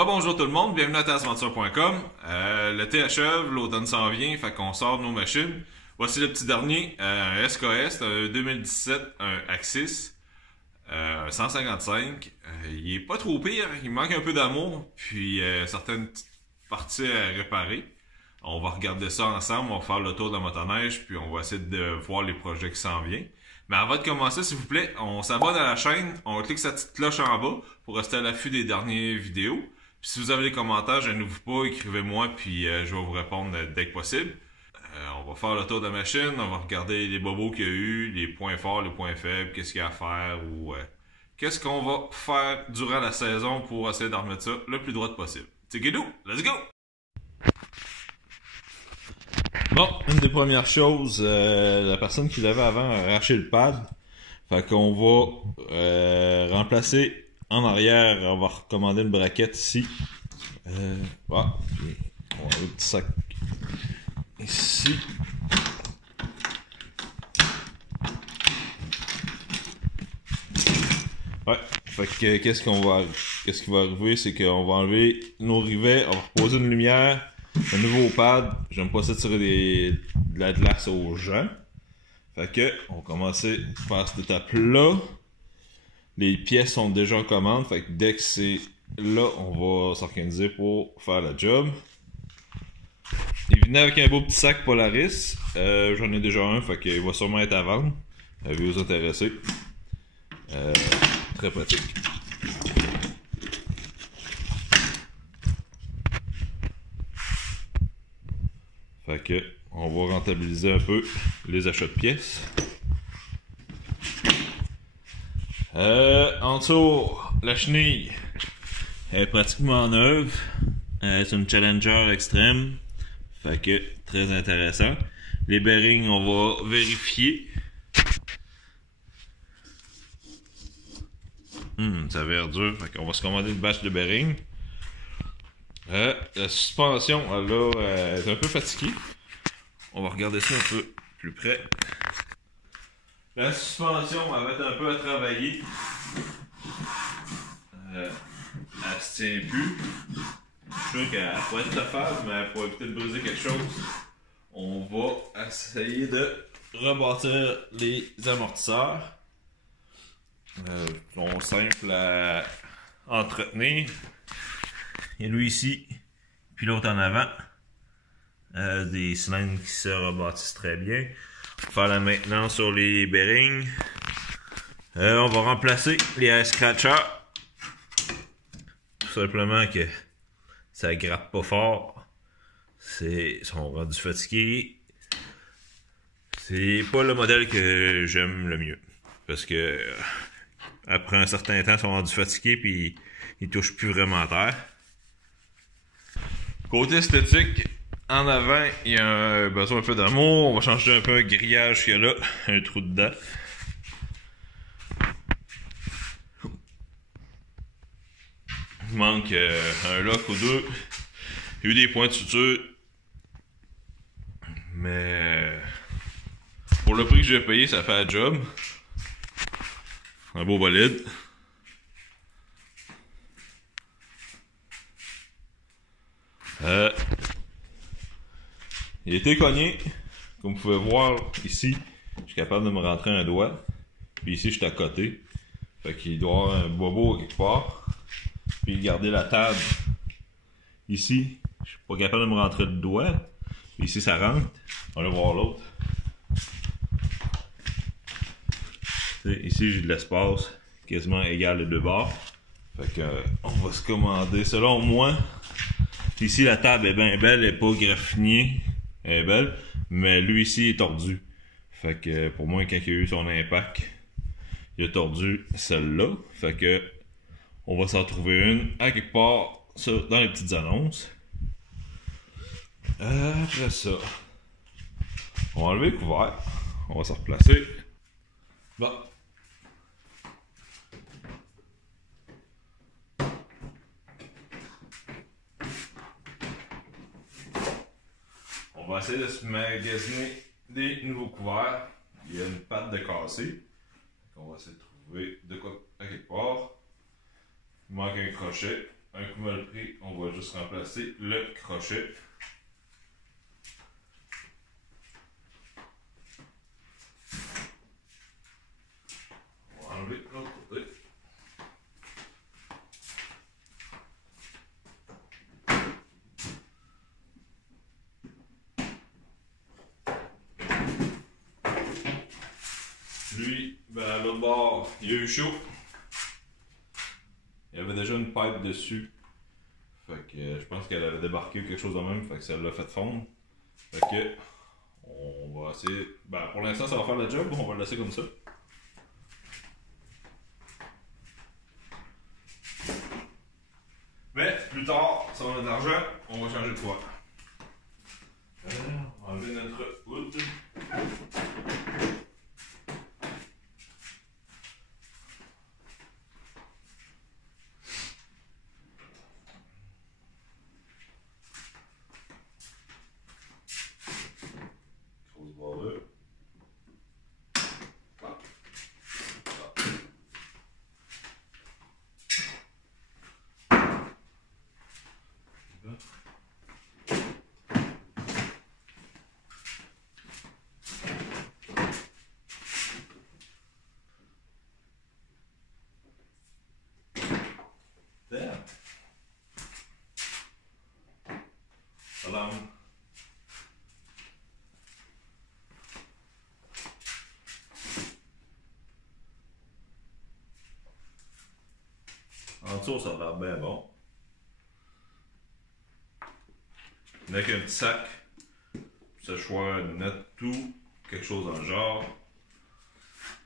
Rebonjour tout le monde, bienvenue à tasventure.com. L'été achève, l'automne s'en vient, fait qu'on sort nos machines. Voici le petit dernier, un SKS, un 2017, un Axis, un 155. Il est pas trop pire, il manque un peu d'amour, puis certaines petites parties à réparer. On va regarder ça ensemble, on va faire le tour de la motoneige, puis on va essayer de voir les projets qui s'en viennent. Mais avant de commencer, s'il vous plaît, on s'abonne à la chaîne, on clique sa petite cloche en bas pour rester à l'affût des dernières vidéos. Puis si vous avez des commentaires, gênez-vous pas, écrivez-moi, puis je vais vous répondre dès que possible. On va faire le tour de la machine, on va regarder les bobos qu'il y a eu, les points forts, les points faibles, qu'est-ce qu'il y a à faire, ou qu'est-ce qu'on va faire durant la saison pour essayer d'en remettre ça le plus droit possible. Take it, let's go! Bon, une des premières choses, la personne qui l'avait avant a arraché le pad. Fait qu'on va remplacer en arrière, on va recommander une braquette ici. Voilà, puis on va avoir le petit sac ici. Ouais, fait que qu'est-ce qui va arriver, c'est qu'on va enlever nos rivets, on va reposer une lumière. Un nouveau pad, j'aime pas ça tirer de la glace aux gens. Fait que, on va commencer par cette étape-là. Les pièces sont déjà en commande, fait que dès que c'est là, on va s'organiser pour faire la job. Il venait avec un beau petit sac Polaris. J'en ai déjà un, fait qu'il va sûrement être à vendre. Vous intéresser. Très pratique. Fait que on va rentabiliser un peu les achats de pièces. En dessous, la chenille est pratiquement neuve. C'est une Challenger extrême. Fait que très intéressant. Les bearings, on va vérifier. Ça a l'air dur. Fait qu'on va se commander une bâche de bearings. La suspension, elle est un peu fatiguée. On va regarder ça un peu plus près. La suspension, elle va être un peu à travailler. Elle se tient plus. Je suis sûr qu'elle pourrait être toffable, mais pour éviter de briser quelque chose, on va essayer de rebâtir les amortisseurs. Ils sont simples à entretenir. Il y a lui ici, puis l'autre en avant. Des cylindres qui se rebâtissent très bien. On va faire la maintenance sur les bearings. On va remplacer les air scratchers. Tout simplement que ça gratte pas fort. Ils sont rendus fatigués. C'est pas le modèle que j'aime le mieux. Parce que après un certain temps, ils sont rendus fatigués puis ils touchent plus vraiment à terre. Côté esthétique, en avant, il y a besoin un peu d'amour. On va changer un peu un grillage qu'il y a là, un trou dedans. Il manque un lock ou deux. Il y a eu des points de suture. Mais pour le prix que j'ai payé, ça fait la job. Un beau bolide. Il a été cogné. Comme vous pouvez voir ici, je suis capable de me rentrer un doigt. Puis ici, je suis à côté. Fait qu'il doit y avoir un bobo quelque part. Puis garder la table. Ici, je suis pas capable de me rentrer le doigt. Puis ici, ça rentre. On va voir l'autre. Ici, j'ai de l'espace quasiment égal les deux bords. Fait que on va se commander. Selon moi, ici, la table est bien belle, elle n'est pas graffinée. Elle est belle, mais lui ici est tordu. Fait que pour moi, quand il a eu son impact, il a tordu celle-là. Fait que on va s'en trouver une à quelque part dans les petites annonces. Après ça, on va enlever le couvert. On va se replacer. Bon. On va essayer de se magasiner des nouveaux couverts. Il y a une patte de cassé. On va essayer de trouver de quoi à quelque part. Il manque un crochet. un coup mal pris, on va juste remplacer le crochet. On va enlever l'autre côté. Lui, ben à l'autre bord, il a eu chaud. Il y avait déjà une pipe dessus. Fait que je pense qu'elle avait débarqué ou quelque chose de même. Fait que ça l'a fait fondre. Fait que on va essayer. Ben pour l'instant ça va faire le job, on va le laisser comme ça. Mais plus tard, ça va notre argent, on va changer de quoi. On va enlever notre hood. Damn. Salam. En dessous, ça a l'air bien bon. Avec un petit sac, séchoir net tout, quelque chose dans le genre.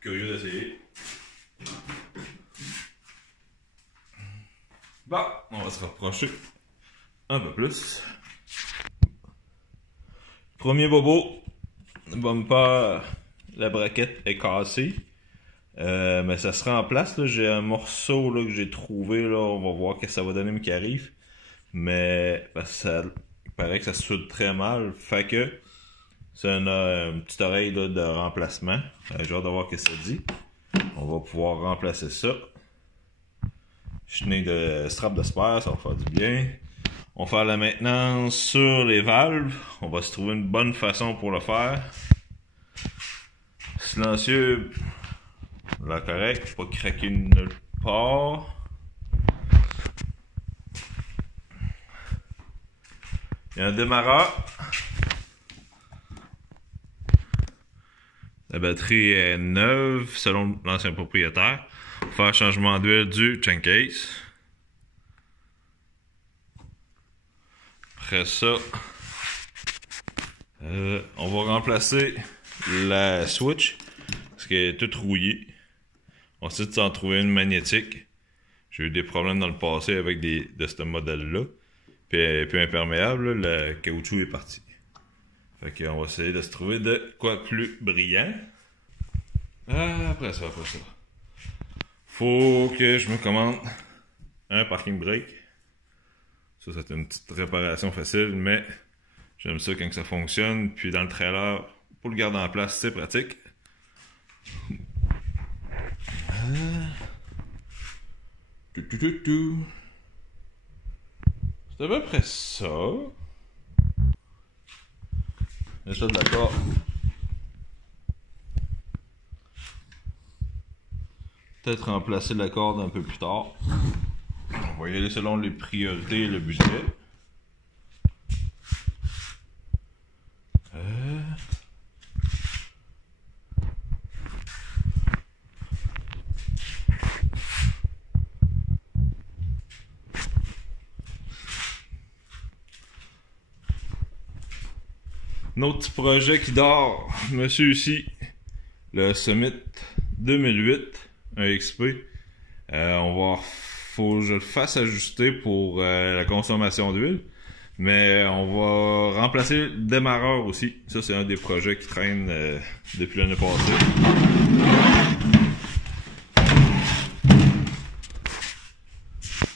Curieux d'essayer. Bon, on va se rapprocher un peu plus. Premier bobo, bumper, la braquette est cassée. Mais ça sera en place. J'ai un morceau là, que j'ai trouvé. Là, on va voir ce que ça va donner, mais qui arrive. Mais ça il paraît que ça se soude très mal. Fait que c'est une petite oreille là, de remplacement. J'ai hâte de voir ce que ça dit. On va pouvoir remplacer ça. Chenille de strap de spare, ça va faire du bien. On va faire la maintenance sur les valves. On va se trouver une bonne façon pour le faire. Silencieux, là correct, pas craquer nulle part. Il y a un démarreur. La batterie est neuve selon l'ancien propriétaire. On va faire changement d'huile du crankcase. Après ça, on va remplacer la switch parce qu'elle est toute rouillée. On va essayer de s'en trouver une magnétique. J'ai eu des problèmes dans le passé avec de ce modèle-là. Puis elle est plus imperméable, là, le caoutchouc est parti. Fait qu'on va essayer de se trouver de quoi plus brillant. Après ça. Faut que je me commande un parking brake. Ça, c'est une petite réparation facile, mais j'aime ça quand ça fonctionne. Puis dans le trailer, pour le garder en place, c'est pratique. C'est à peu près ça. Et ça, d'accord. Peut-être remplacer la corde un peu plus tard. On va y aller selon les priorités et le budget. Un autre petit projet qui dort, monsieur ici, le Summit 2008, un XP. Faut que je le fasse ajuster pour la consommation d'huile. Mais on va remplacer le démarreur aussi. Ça, c'est un des projets qui traîne depuis l'année passée.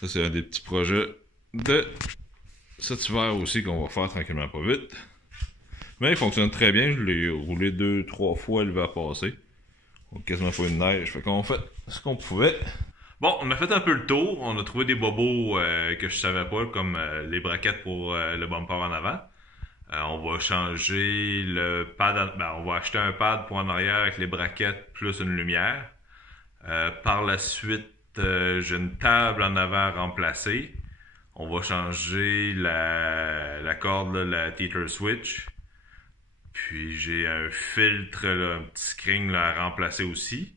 Ça, c'est un des petits projets de cet hiver aussi qu'on va faire tranquillement pas vite. Mais il fonctionne très bien. Je l'ai roulé 2-3 fois l'hiver passé. On a quasiment pas eu de neige. Fait qu'on fait ce qu'on pouvait. Bon, on a fait un peu le tour. On a trouvé des bobos que je savais pas, comme les braquettes pour le bumper en avant. On va changer le pad, on va acheter un pad pour en arrière avec les braquettes plus une lumière. Par la suite, j'ai une table en avant à remplacer. On va changer la corde, là, la tether switch. Puis j'ai un filtre, là, un petit screen là, à remplacer aussi.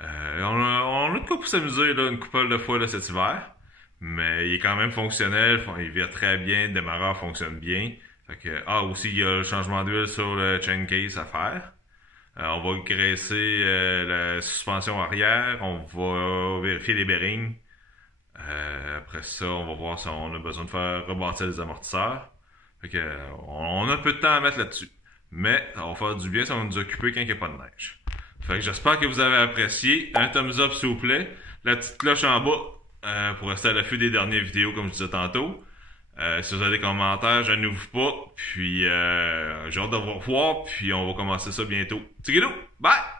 On a de quoi pour s'amuser là, une couple de fois là, cet hiver. Mais il est quand même fonctionnel, il vire très bien, le démarreur fonctionne bien. Fait que, aussi, il y a le changement d'huile sur le chain case à faire. On va graisser la suspension arrière, on va vérifier les bearings. Après ça, on va voir si on a besoin de faire rebâtir les amortisseurs. Fait que, on a un peu de temps à mettre là-dessus. Mais ça va faire du bien, ça va nous occuper quand il n'y a pas de neige. Fait que j'espère que vous avez apprécié. Un thumbs up s'il vous plaît. La petite cloche en bas pour rester à l'affût des dernières vidéos comme je disais tantôt. Si vous avez des commentaires, je n'ouvre pas. Puis j'ai hâte de vous revoir. Puis on va commencer ça bientôt. Tigidou! Bye!